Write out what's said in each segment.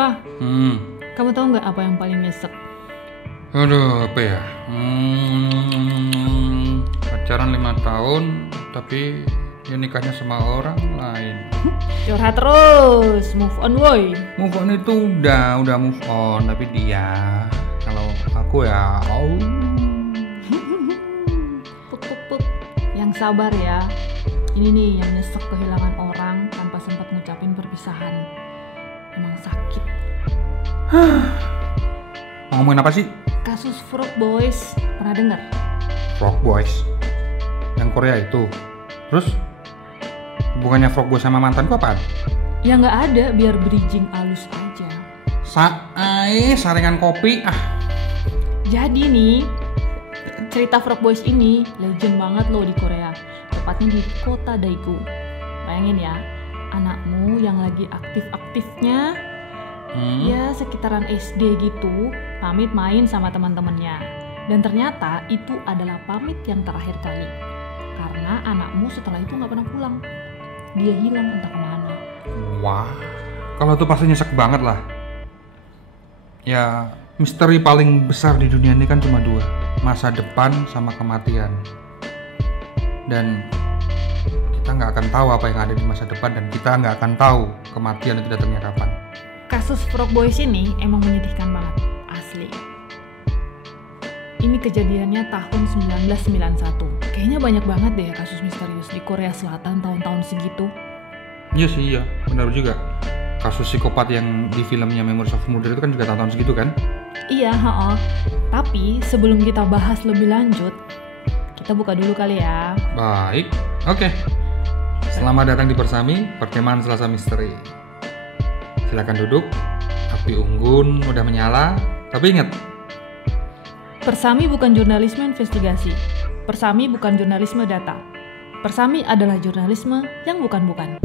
Fa, kamu tahu nggak apa yang paling nyesek? Aduh, apa ya? Pacaran 5 tahun, tapi dia nikahnya sama orang lain. Curhat terus, move on woy. Move on itu udah move on, tapi dia, kalau aku ya, Puk. Yang sabar ya. Ini nih yang nyesek kehilangan orang tanpa sempat ngucapin perpisahan. Emang sakit. Ngomongin apa sih? Kasus Frog Boys, pernah dengar? Frog Boys, yang Korea itu. Terus hubungannya Frog Boys sama mantanku apaan? Ya nggak ada, biar bridging alus aja. Saringan kopi Jadi nih, cerita Frog Boys ini legend banget loh di Korea. Tepatnya di kota Daegu. Bayangin ya, anakmu yang lagi aktif-aktifnya, ya sekitaran SD gitu, pamit main sama teman-temannya. Dan ternyata itu adalah pamit yang terakhir kali. Karena anakmu setelah itu nggak pernah pulang. Dia hilang entah kemana. Wah, kalau itu pasti nyesek banget lah. Ya, misteri paling besar di dunia ini kan cuma dua, masa depan sama kematian. Dan kita nggak akan tahu apa yang ada di masa depan, dan kita nggak akan tahu kematian itu datangnya kapan. Kasus Frog Boys ini emang menyedihkan banget, asli. Ini kejadiannya tahun 1991. Kayaknya banyak banget deh kasus misterius di Korea Selatan tahun-tahun segitu. Iya sih, iya, benar juga. Kasus psikopat yang di filmnya Memories of Murder itu kan juga tahun-tahun segitu kan? Iya, Tapi sebelum kita bahas lebih lanjut, kita buka dulu kali ya. Baik, oke. Selamat datang di Persami, perkemahan Selasa Misteri. Silakan duduk, api unggun udah menyala, tapi ingat, Persami bukan jurnalisme investigasi. Persami bukan jurnalisme data. Persami adalah jurnalisme yang bukan-bukan.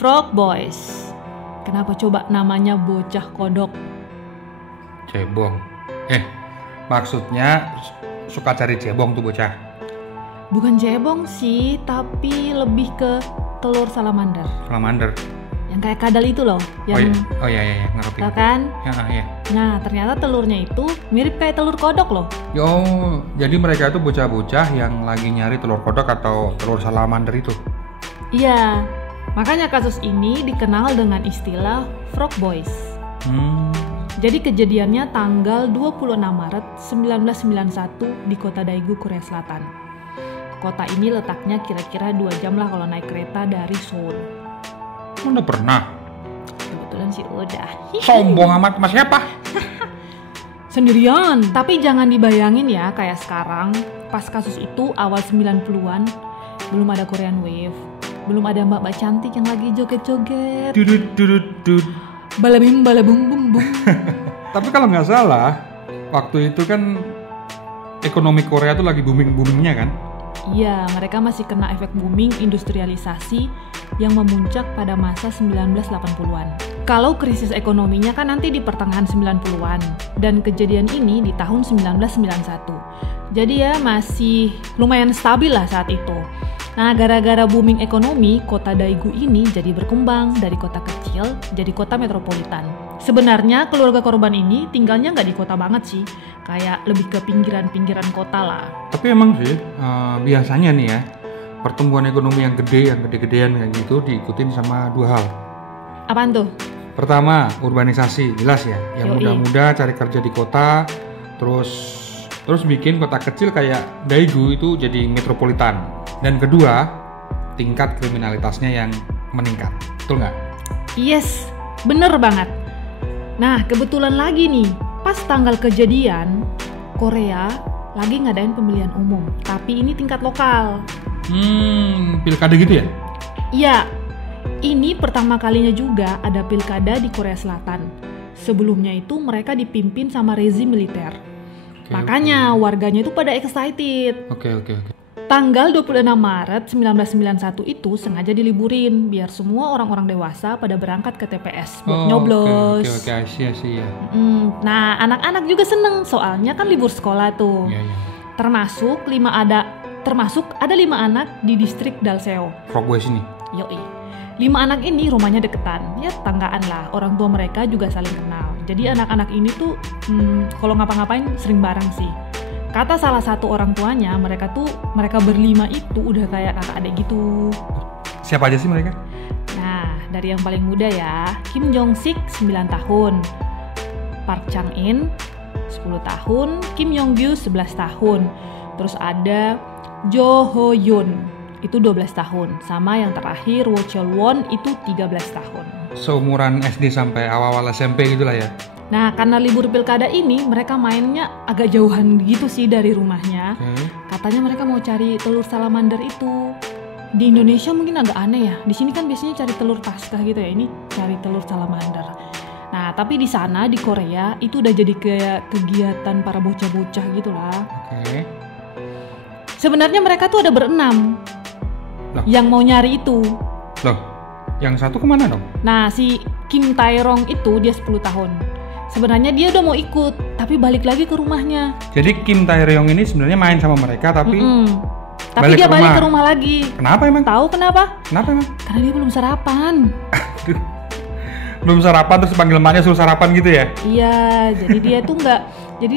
Frog Boys. Kenapa coba namanya bocah kodok? cebong. Maksudnya suka cari cebong tuh bocah. Bukan cebong sih, tapi lebih ke telur salamander. Salamander. Yang kayak kadal itu loh, yang Oh iya, ngerti. tau kan? Ya. Nah, ternyata telurnya itu mirip kayak telur kodok loh. Jadi mereka itu bocah-bocah yang lagi nyari telur kodok atau telur salamander itu. Iya, makanya kasus ini dikenal dengan istilah Frog Boys. Jadi kejadiannya tanggal 26 Maret 1991 di kota Daegu, Korea Selatan. Kota ini letaknya kira-kira 2 jam lah kalau naik kereta dari Seoul. Udah pernah? Kebetulan sih udah. Sombong amat, mas siapa? Sendirian. Tapi jangan dibayangin ya kayak sekarang. Pas kasus itu awal 90-an, belum ada Korean Wave. Belum ada mbak-mbak cantik yang lagi joget-joget. Dudut. Balabim balabum bum bum. Tapi kalau nggak salah, waktu itu kan ekonomi Korea tuh lagi booming-boomingnya kan? Iya, mereka masih kena efek booming industrialisasi yang memuncak pada masa 1980-an. Kalau krisis ekonominya kan nanti di pertengahan 90-an, dan kejadian ini di tahun 1991. Jadi ya masih lumayan stabil lah saat itu. Nah, gara-gara booming ekonomi, kota Daegu ini jadi berkembang dari kota kecil jadi kota metropolitan. Sebenarnya keluarga korban ini tinggalnya nggak di kota banget sih, kayak lebih ke pinggiran-pinggiran kota lah. Tapi emang sih, biasanya nih ya, pertumbuhan ekonomi yang gede-gedean kayak gitu diikutin sama dua hal. Apaan tuh? Pertama, urbanisasi, jelas ya. Yang muda-muda cari kerja di kota, terus bikin kota kecil kayak Daegu itu jadi metropolitan. Dan kedua, tingkat kriminalitasnya yang meningkat. Betul nggak? Yes, bener banget. Nah, kebetulan lagi nih, pas tanggal kejadian, Korea lagi ngadain pemilihan umum. Tapi ini tingkat lokal. Pilkada gitu ya? Iya, ini pertama kalinya juga ada pilkada di Korea Selatan. Sebelumnya itu mereka dipimpin sama rezim militer. Makanya warganya itu pada excited. Oke. Tanggal 26 Maret 1991 itu sengaja diliburin biar semua orang-orang dewasa pada berangkat ke TPS buat nyoblos. Oke, sih ya. Nah, anak-anak juga seneng soalnya kan libur sekolah tuh. Iya. Termasuk ada 5 anak di distrik Dalseo. Frog Boys ini. Yoi. 5 anak ini rumahnya deketan, ya tetanggaan lah. Orang tua mereka juga saling kenal. Jadi anak-anak ini tuh kalau ngapa-ngapain sering bareng sih. Kata salah satu orang tuanya, mereka berlima itu udah kayak kakak adik gitu. Siapa aja sih mereka? Nah, dari yang paling muda ya, Kim Jong Sik 9 tahun, Park Chang In 10 tahun, Kim Yong Gyu 11 tahun. Terus ada Jo Ho Yun itu 12 tahun, sama yang terakhir Wo Chol Won itu 13 tahun. Seumuran SD sampai awal-awal SMP gitulah ya. Nah, karena libur pilkada ini, mereka mainnya agak jauhan gitu sih dari rumahnya. Katanya mereka mau cari telur salamander itu. Di Indonesia mungkin agak aneh ya. Di sini kan biasanya cari telur Paskah gitu ya. Ini cari telur salamander. Nah, tapi di sana, di Korea, itu udah jadi kayak kegiatan para bocah-bocah gitu lah. Sebenarnya mereka tuh ada berenam yang mau nyari itu. Loh, yang satu kemana dong? Nah, si Kim Tae-rong itu dia 10 tahun. Sebenarnya dia udah mau ikut, tapi balik lagi ke rumahnya. Jadi Kim Tae-ryong ini sebenarnya main sama mereka, tapi dia balik ke rumah lagi. Kenapa emang? Tahu kenapa? Kenapa emang? Karena dia belum sarapan. Belum sarapan terus panggil emaknya suruh sarapan gitu ya? Iya, jadi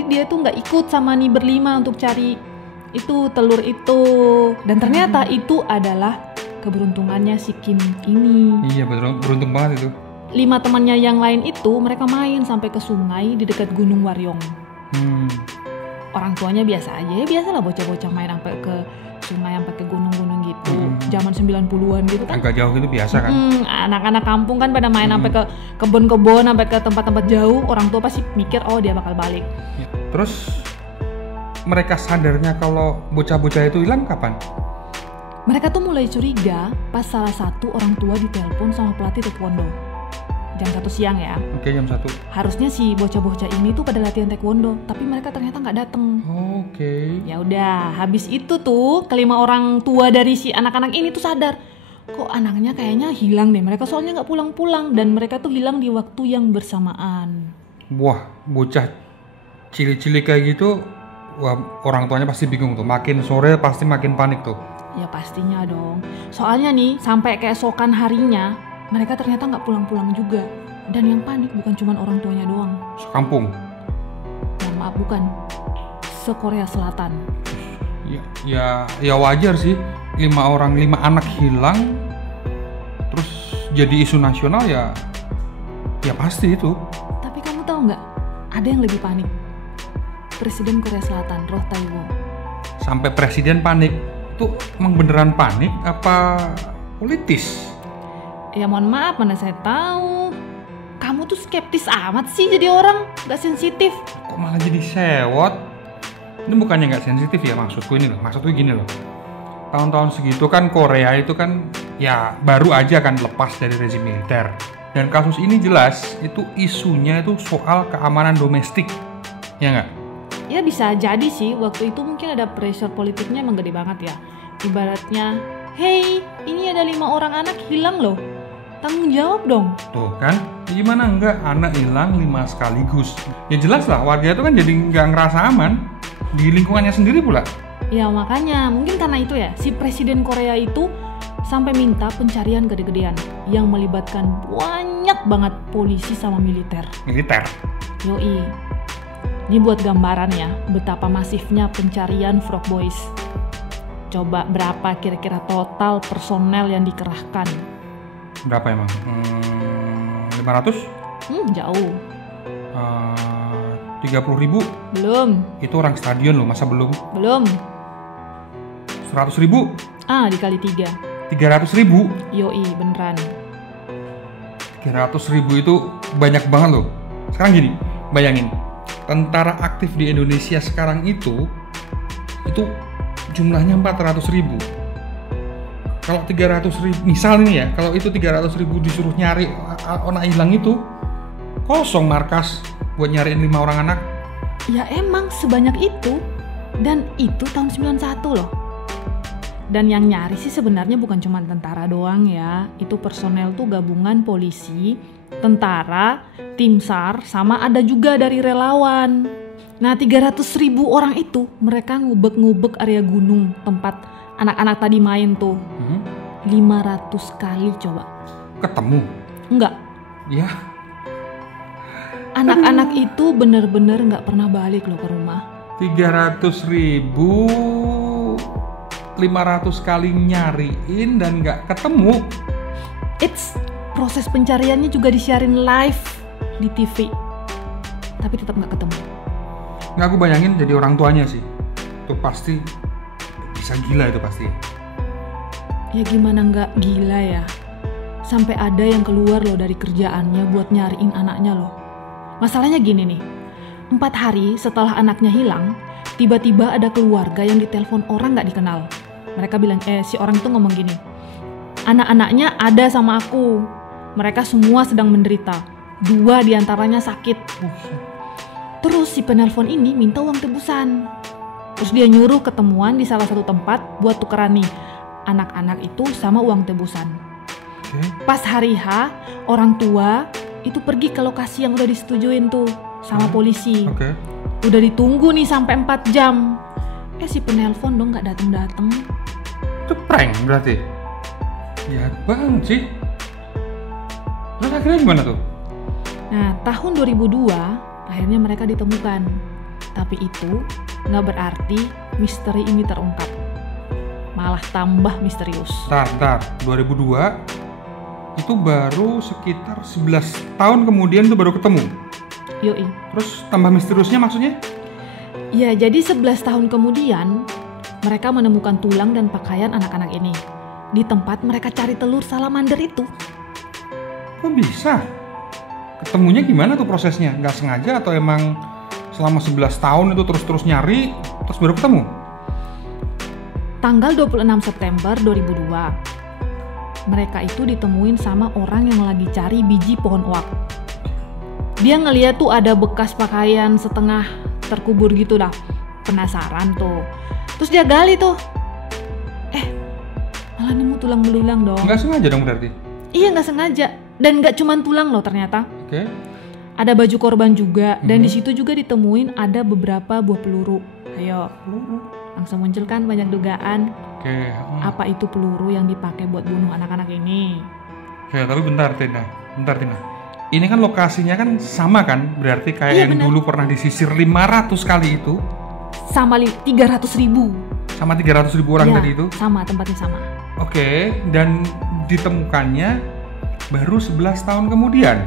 dia tuh nggak ikut sama nih berlima untuk cari itu telur itu. Dan ternyata itu adalah keberuntungannya si Kim ini. Iya, betul, beruntung banget itu. 5 temannya yang lain itu mereka main sampai ke sungai di dekat Gunung Waryong. Orang tuanya biasa aja, ya biasalah bocah-bocah main sampai ke sungai, sampai ke gunung-gunung gitu. Zaman 90-an gitu kan. Agak jauh gitu biasa kan. Anak-anak kampung kan pada main sampai ke kebun-kebun, sampai ke tempat-tempat jauh. Orang tua pasti mikir, oh dia bakal balik. Ya. Terus mereka sadarnya kalau bocah-bocah itu hilang kapan? Mereka tuh mulai curiga pas salah satu orang tua ditelepon sama pelatih taekwondo. Jam 1 siang ya. Oke, jam 1. Harusnya si bocah-bocah ini tuh pada latihan taekwondo, tapi mereka ternyata nggak dateng. Oke. Ya udah, habis itu tuh kelima orang tua dari si anak-anak ini tuh sadar, kok anaknya kayaknya hilang deh. Mereka soalnya nggak pulang-pulang dan mereka tuh hilang di waktu yang bersamaan. Wah, bocah cili-cili kayak gitu, wah orang tuanya pasti bingung tuh. Makin sore pasti makin panik tuh. Ya pastinya dong. Soalnya nih sampai keesokan harinya mereka ternyata nggak pulang-pulang juga. Dan yang panik bukan cuma orang tuanya doang. Sekampung? Maaf, bukan. Se-Korea Selatan. Ya wajar sih. 5 anak hilang, terus jadi isu nasional ya pasti itu. Tapi kamu tahu nggak? Ada yang lebih panik. Presiden Korea Selatan, Roh Tae-woo. Sampai presiden panik? Itu emang beneran panik apa politis? Ya mohon maaf, mana saya tahu. Kamu tuh skeptis amat sih jadi orang, gak sensitif. Kok malah jadi sewot? Ini bukannya gak sensitif ya, maksudku gini loh. Tahun-tahun segitu kan Korea itu kan ya baru aja kan lepas dari rezim militer. Dan kasus ini jelas itu isunya itu soal keamanan domestik. Ya nggak? Ya bisa jadi sih, waktu itu mungkin ada pressure politiknya emang gede banget ya. Ibaratnya, hey ini ada 5 orang anak hilang loh, tanggung jawab dong. Tuh kan, gimana enggak anak hilang 5 sekaligus. Ya jelas lah, warga itu kan jadi nggak ngerasa aman di lingkungannya sendiri pula. Ya makanya, mungkin karena itu ya, si presiden Korea itu sampai minta pencarian gede-gedean yang melibatkan banyak banget polisi sama militer. Yoi. Ini buat gambaran ya, betapa masifnya pencarian Frog Boys. Coba berapa kira-kira total personel yang dikerahkan? Berapa emang? 500? Jauh. 30.000? Belum. Itu orang stadion loh, masa belum? Belum. 100.000? Dikali 3. 300.000? Yoi, beneran. 300.000 itu banyak banget loh. Sekarang gini, bayangin. Tentara aktif di Indonesia sekarang itu jumlahnya 400.000. Kalau 300.000, misal ini ya, kalau itu 300.000 disuruh nyari anak hilang itu, kosong markas buat nyariin 5 orang anak. Ya emang sebanyak itu, dan itu tahun 91 loh. Dan yang nyari sih sebenarnya bukan cuma tentara doang ya. Itu personel tuh gabungan polisi, tentara, tim SAR, sama ada juga dari relawan. Nah 300.000 orang itu mereka ngubek-ngubek area gunung tempat anak-anak tadi main tuh. 500 kali coba. Ketemu? Enggak. Ya. Anak-anak itu bener-bener gak pernah balik loh ke rumah. 300.000 500 kali nyariin dan gak ketemu. Proses pencariannya juga disiarin live di TV, tapi tetap gak ketemu. Nggak, aku bayangin jadi orang tuanya sih, itu pasti bisa gila itu pasti. Ya gimana nggak gila ya, sampai ada yang keluar loh dari kerjaannya buat nyariin anaknya loh. Masalahnya gini nih, 4 hari setelah anaknya hilang, tiba-tiba ada keluarga yang ditelepon orang nggak dikenal. Mereka bilang, si orang itu ngomong gini, anak-anaknya ada sama aku, mereka semua sedang menderita, 2 diantaranya sakit. Terus si penelpon ini minta uang tebusan. Terus dia nyuruh ketemuan di salah satu tempat buat tukeran nih anak-anak itu sama uang tebusan. Pas hari H, orang tua itu pergi ke lokasi yang udah disetujuin tuh sama polisi. Udah ditunggu nih sampai 4 jam. Si penelpon dong gak dateng-dateng. Itu prank berarti? Ya banget sih. Terus akhirnya gimana tuh? Nah tahun 2002 akhirnya mereka ditemukan. Tapi itu gak berarti misteri ini terungkap. Malah tambah misterius. Bentar, 2002 itu baru sekitar 11 tahun kemudian tuh baru ketemu. Yoi. Terus tambah misteriusnya maksudnya? Ya jadi 11 tahun kemudian mereka menemukan tulang dan pakaian anak-anak ini di tempat mereka cari telur salamander itu. Kok bisa? Ketemunya gimana tuh prosesnya? Nggak sengaja atau emang selama 11 tahun itu terus-terus nyari terus baru ketemu? Tanggal 26 September 2002 mereka itu ditemuin sama orang yang lagi cari biji pohon oak. Dia ngeliat tuh ada bekas pakaian setengah terkubur gitu dah. Penasaran tuh. Terus dia gali tuh. Malah nemu tulang belulang dong. Nggak sengaja dong berarti? Iya nggak sengaja. Dan nggak cuman tulang loh ternyata. Oke. Ada baju korban juga. Dan di situ juga ditemuin ada beberapa buah peluru. Ayo. Peluru. Langsung muncul kan banyak dugaan. Oke. Apa itu peluru yang dipakai buat bunuh anak-anak ini? Oke, tapi bentar Tina. Ini kan lokasinya kan sama kan? Berarti kayak yang bener. dulu pernah disisir 500 kali itu. Sama 300.000. Sama 300.000 orang tadi itu? Sama, tempatnya sama. Oke, dan ditemukannya baru 11 tahun kemudian.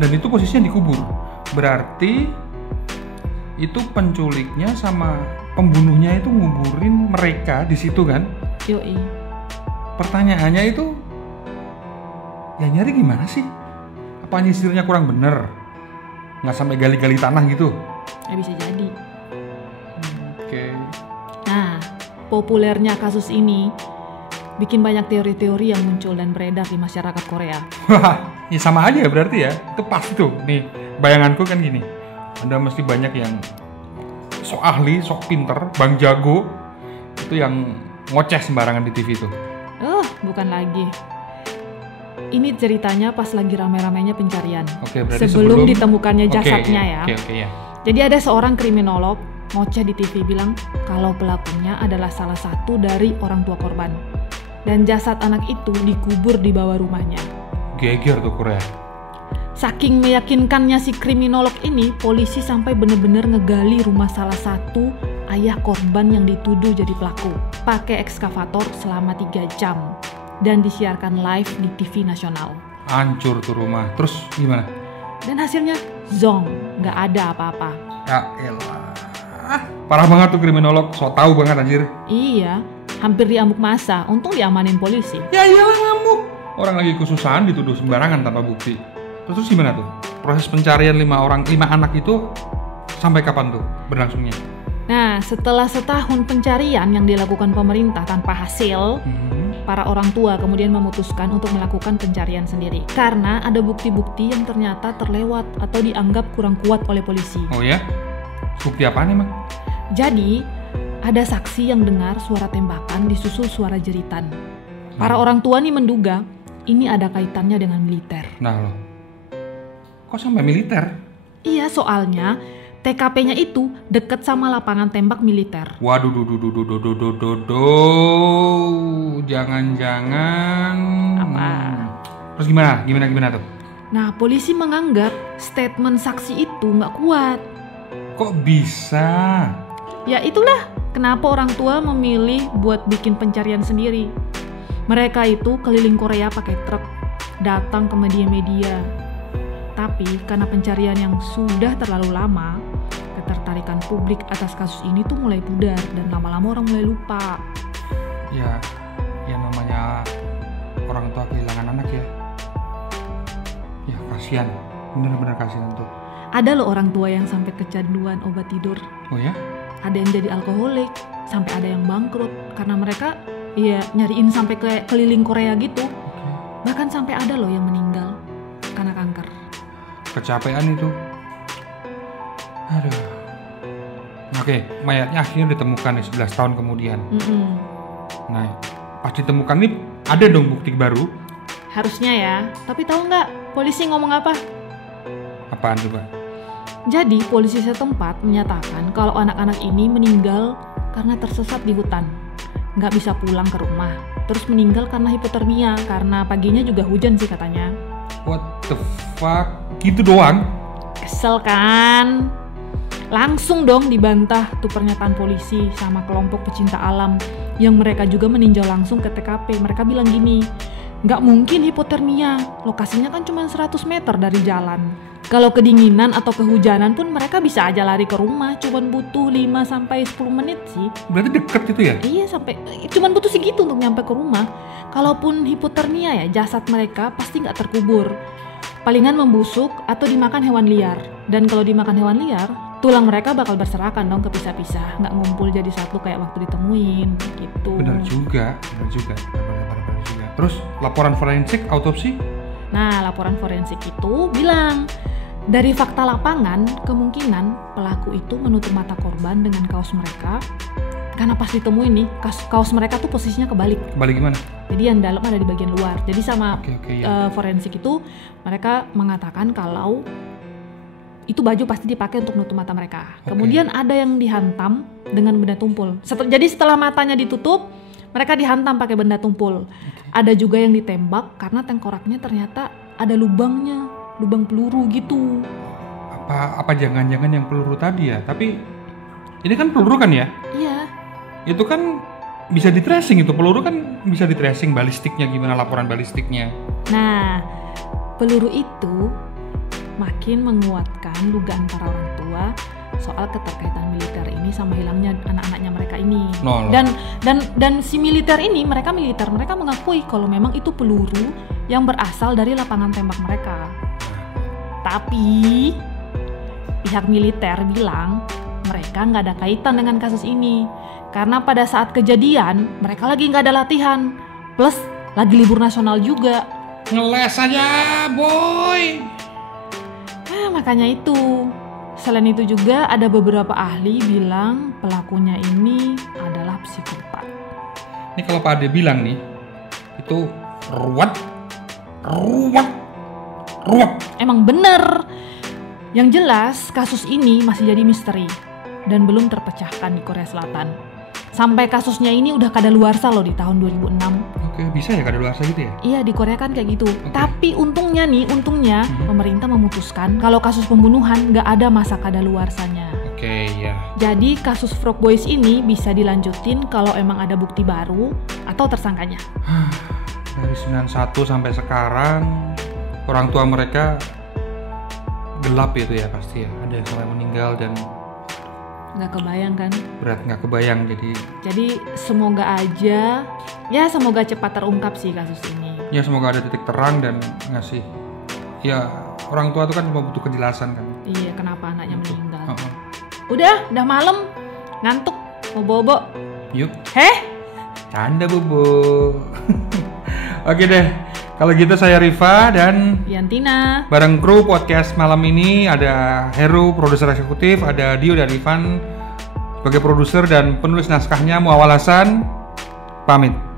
Dan itu posisinya dikubur. Berarti itu penculiknya sama pembunuhnya itu nguburin mereka di situ kan? Yoi. Pertanyaannya itu, ya nyari gimana sih? Apa nyisirnya kurang bener? Nggak sampai gali-gali tanah gitu? Ya bisa jadi. Oke. Nah, populernya kasus ini bikin banyak teori-teori yang muncul dan beredar di masyarakat Korea. Wah, ya sama aja berarti ya. Itu pasti tuh. Nih, bayanganku kan gini. Anda mesti banyak yang sok ahli, sok pinter, bang jago. Itu yang ngoceh sembarangan di TV tuh. Bukan lagi. Ini ceritanya pas lagi rame-ramenya pencarian. Oke, berarti sebelum ditemukannya jasadnya ya. Oke. Jadi ada seorang kriminolog ngoceh di TV bilang kalau pelakunya adalah salah satu dari orang tua korban. Dan jasad anak itu dikubur di bawah rumahnya. Geger tuh Korea. Saking meyakinkannya si kriminolog ini, polisi sampai bener-bener ngegali rumah salah satu ayah korban yang dituduh jadi pelaku. Pakai ekskavator selama 3 jam. Dan disiarkan live di TV nasional. Hancur tuh rumah. Terus gimana? Dan hasilnya zong, nggak ada apa-apa. Ya elah. Parah banget tuh kriminolog, so tau banget anjir. Iya, hampir diamuk masa, untung diamanin polisi. Ya iyalah ngamuk. Orang lagi kesusahan dituduh sembarangan tanpa bukti. Terus gimana tuh? Proses pencarian 5 anak itu sampai kapan tuh berlangsungnya? Nah, setelah setahun pencarian yang dilakukan pemerintah tanpa hasil, para orang tua kemudian memutuskan untuk melakukan pencarian sendiri. Karena ada bukti-bukti yang ternyata terlewat atau dianggap kurang kuat oleh polisi. Oh ya? Bukti apaan emang? Jadi, ada saksi yang dengar suara tembakan disusul suara jeritan. Para orang tua nih menduga ini ada kaitannya dengan militer. Nah loh, kok sampai militer? Iya, soalnya TKP-nya itu deket sama lapangan tembak militer. Waduh, jangan-jangan. Apa? Terus gimana tuh? Nah, polisi menganggap statement saksi itu nggak kuat. Kok bisa? Ya itulah kenapa orang tua memilih buat bikin pencarian sendiri. Mereka itu keliling Korea pakai truk, datang ke media-media. Tapi karena pencarian yang sudah terlalu lama, ketertarikan publik atas kasus ini tuh mulai pudar dan lama-lama orang mulai lupa. Ya namanya orang tua kehilangan anak ya. Ya kasihan, benar-benar kasihan tuh. Ada loh orang tua yang sampai kecanduan obat tidur. Oh ya? Ada yang jadi alkoholik, sampai ada yang bangkrut karena mereka ya nyariin sampai ke keliling Korea gitu. Okay. Bahkan sampai ada loh yang meninggal karena kanker. Kecapean itu. Aduh. Oke, mayatnya akhirnya ditemukan nih 11 tahun kemudian. Nah, pas ditemukan nih ada dong bukti baru. Harusnya ya, tapi tahu nggak polisi ngomong apa? Apaan coba? Jadi polisi setempat menyatakan kalau anak-anak ini meninggal karena tersesat di hutan, nggak bisa pulang ke rumah, terus meninggal karena hipotermia karena paginya juga hujan sih katanya. What the fuck? Gitu doang? Kesel kan? Langsung dong dibantah tuh pernyataan polisi sama kelompok pecinta alam yang mereka juga meninjau langsung ke TKP. Mereka bilang gini, nggak mungkin hipotermia, lokasinya kan cuma 100 meter dari jalan. Kalau kedinginan atau kehujanan pun mereka bisa aja lari ke rumah, cuman butuh 5-10 menit sih. Berarti deket itu ya? Iya, cuman butuh segitu untuk nyampe ke rumah. Kalaupun hipotermia ya, jasad mereka pasti nggak terkubur. Palingan membusuk atau dimakan hewan liar. Dan kalau dimakan hewan liar, tulang mereka bakal berserakan dong kepisah-pisah, nggak ngumpul jadi satu kayak waktu ditemuin gitu. Benar juga. Terus laporan forensik autopsi? Nah, laporan forensik itu bilang dari fakta lapangan kemungkinan pelaku itu menutup mata korban dengan kaos mereka. Karena pas ditemuin nih, kaos mereka tuh posisinya kebalik. Kebalik gimana? Jadi yang dalam ada di bagian luar. Jadi sama ya. Forensik itu mereka mengatakan kalau itu baju pasti dipakai untuk nutup mata mereka. Kemudian ada yang dihantam dengan benda tumpul. Jadi setelah matanya ditutup, mereka dihantam pakai benda tumpul. Ada juga yang ditembak karena tengkoraknya ternyata ada lubangnya, lubang peluru gitu. Apa jangan-jangan yang peluru tadi ya? Tapi ini kan peluru kan ya? Iya. Itu kan bisa di tracing, itu peluru kan bisa di tracing balistiknya, gimana laporan balistiknya. Nah, peluru itu makin menguatkan dugaan para orang tua soal keterkaitan militer ini sama hilangnya anak-anaknya mereka ini. Dan si militer mereka mengakui kalau memang itu peluru yang berasal dari lapangan tembak mereka. Tapi pihak militer bilang mereka nggak ada kaitan dengan kasus ini karena pada saat kejadian mereka lagi nggak ada latihan, plus lagi libur nasional juga. Ngeles aja, boy. Makanya itu. Selain itu juga ada beberapa ahli bilang pelakunya ini adalah psikopat. Ini kalau Pak Ade bilang nih, itu ruwet. Emang bener. Yang jelas kasus ini masih jadi misteri dan belum terpecahkan di Korea Selatan. Sampai kasusnya ini udah kadaluarsa loh di tahun 2006. Oke, bisa ya kadaluarsa gitu ya? Iya, di Korea kan kayak gitu. Tapi untungnya pemerintah memutuskan kalau kasus pembunuhan nggak ada masa kadaluarsanya. Oke, ya. Jadi kasus Frog Boys ini bisa dilanjutin kalau emang ada bukti baru atau tersangkanya. Dari 91 sampai sekarang orang tua mereka gelap itu ya pasti ya. Ada yang sampai meninggal dan nggak kebayang kan? Berat, nggak kebayang. Jadi semoga aja, ya semoga cepat terungkap sih kasus ini. Ya semoga ada titik terang dan ngasih. Ya orang tua itu kan cuma butuh kejelasan kan. Iya, kenapa anaknya meninggal. Udah malam, ngantuk, mau bobo. Yuk. Canda bobo. Oke deh. Kalau gitu saya Riva dan Yantina. Bareng kru podcast malam ini ada Heru, produser eksekutif, ada Dio dan Ivan Sebagai produser dan penulis naskahnya Muawwal Hasan, pamit.